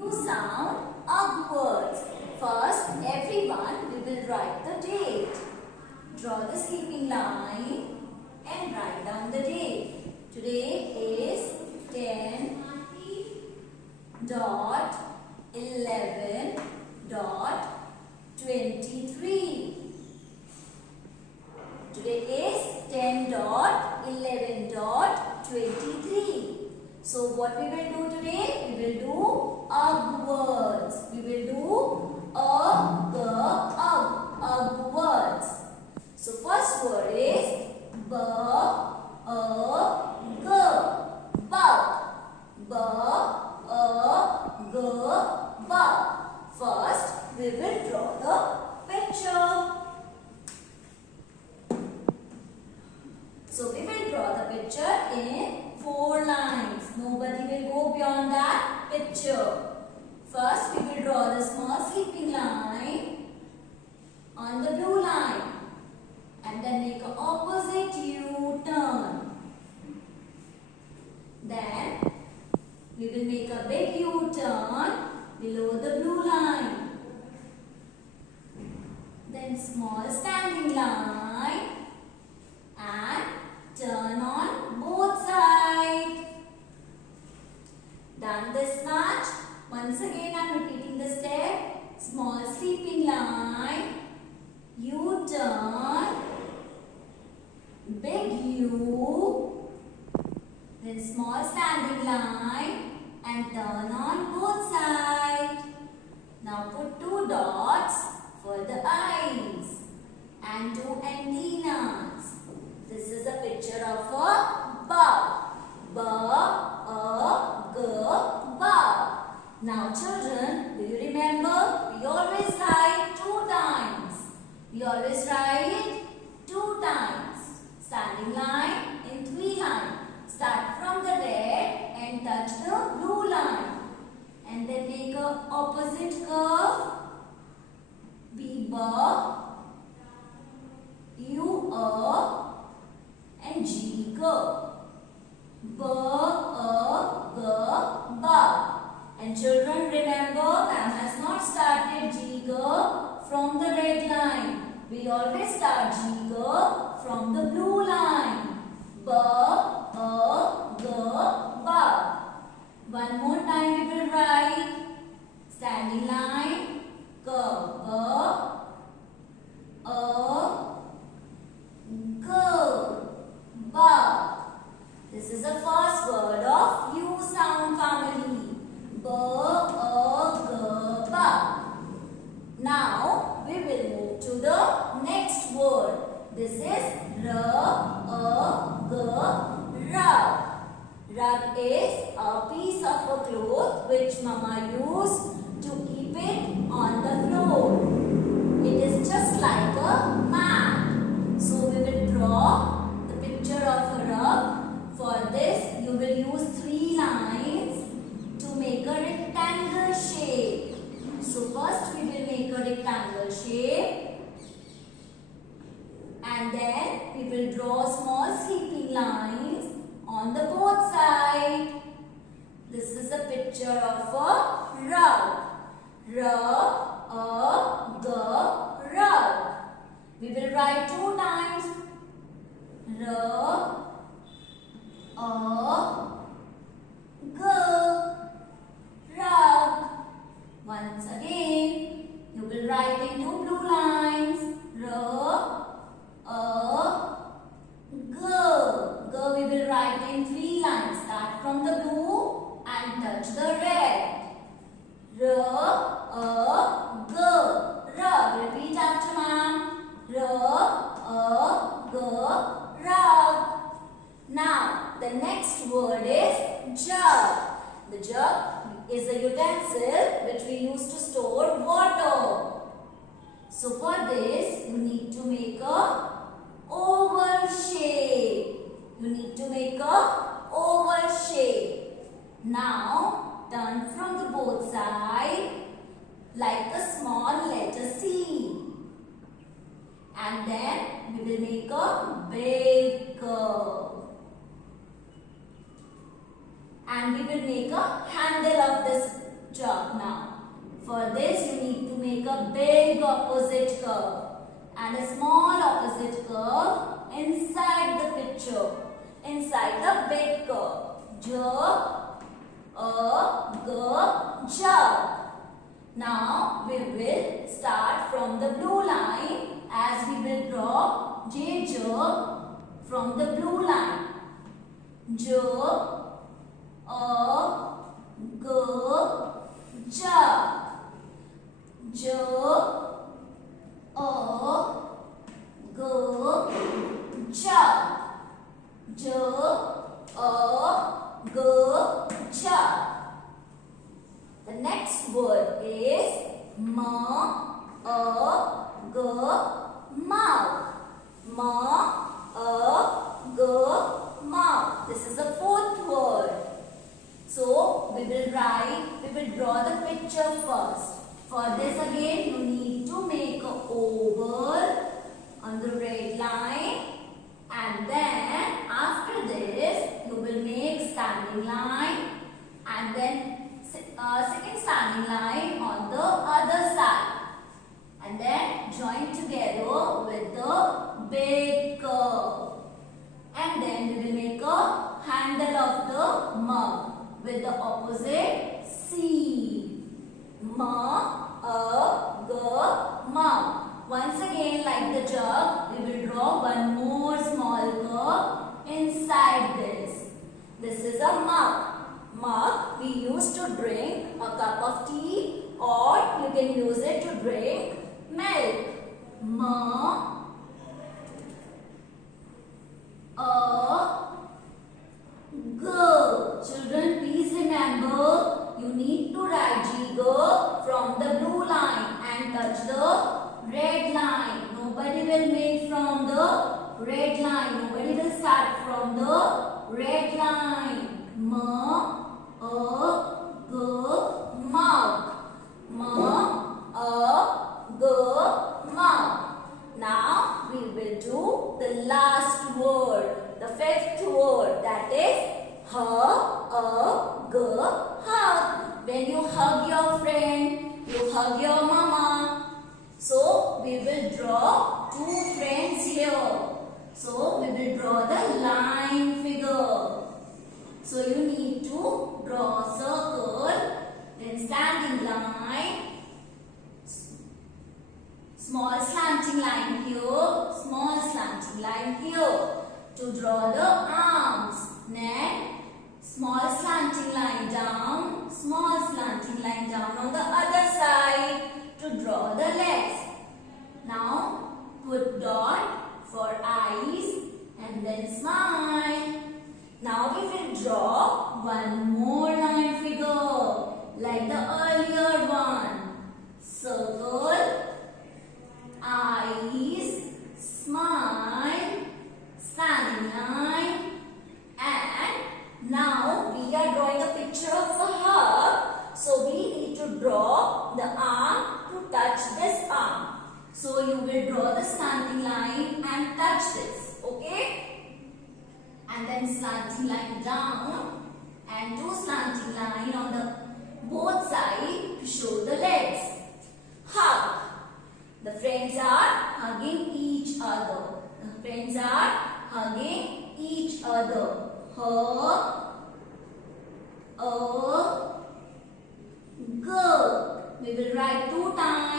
To sound ugh words. First, everyone, we will write the date. Draw the sleeping line and write down the date. Today is 10.11.23. Today is 10.11.23. So what we will do today? We will do ugh words. We will do ugh words. So first word is bug. Bug. First we will draw the picture. So we will draw the picture in 4 lines. Nobody will go beyond that picture. First we will draw the small sleeping line on the blue line. And then make an opposite U-turn. Then we will make a big U-turn below the blue line. Then small standing line and turn on both sides. Done this much. Once again I am repeating the step. Small sleeping line, U-turn, big U, then small standing line and turn on both sides. Now put 2 dots for the eyes and 2 antennas. This is a picture of a bug. Bug. Now children, do you remember? We always write 2 times. We always write 2 times. Standing line in 3 lines. Start from the red and touch the blue line. And then make a opposite curve. B U and G curve. And children, remember, ma'am has not started G curve from the red line. We always start G curve from the blue line. One more time we will write standing line, curve, bug. This is the first word of U sound family. Bug. Now we will move to the next word. This is rug. Rug is a piece of a cloth which mama used to keep it on the floor. It is just like a mat. So we will draw the picture of a rug. For this you will use 3 lines to make a rectangle shape. So first we will make a rectangle shape. And then we will draw small sleeping lines on the both sides. This is a picture of a rug. Rug. We will write 2 times. Rug. Once again, you will write in 2 blue lines. We will write in 3 lines. Start from the blue and touch the red. Rug. Repeat after ma'am. Rug. Now, the next word is jug. The jug is a utensil which we use to store water. So for this, you need to make a oval shape. Now, turn from the both sides like a small letter C. And then we will make a big curve. And we will make a handle of this jug now. For this you need to make a big opposite curve and a small opposite curve inside the picture, inside the big curve. Jug, jug. Now we will start from the blue line as we will draw J jug from the blue line. Jug, jug. Jug, jug. Jug, jug. The next word is mouth. Mouth. This is the fourth word. So we will draw the picture first. For this again you need to make an oval on the red line, and then after this you will make standing line and then second standing line on the other side, and then join together with the big curve, and then we will make a handle of the mug with the opposite C. Mug. Once again, like the jug, we will draw one more small curve inside this. This is a mug. Mug we use to drink a cup of tea, or you can use it to drink milk. Mug. Children, please remember you need to write jigger from the blue line and touch the red line. Nobody will make from the red line. Nobody will start from the red line. Mug. Now we will do the last word, the fifth word, that is hug. When you hug your friend, you hug your mama. So we will draw two friends here. So we will draw the line figure. So you need to draw a circle, then standing line, small slanting line here, small slanting line here to draw the arms. Then small slanting line down, small slanting line down on the other side to draw the legs. Now put dot for eyes and then smile. Now we will draw one more line figure like the earlier one. Circle, eyes, smile, standing line, and now we are drawing a picture of a hug. So we need to draw the arm to touch this arm. So you will draw the standing line and touch this. Okay? And then slanting line down and two slanting line on the both sides to show the legs. Hug. The friends are hugging each other. The friends are hugging each other. Hug. Go. We will write 2 times.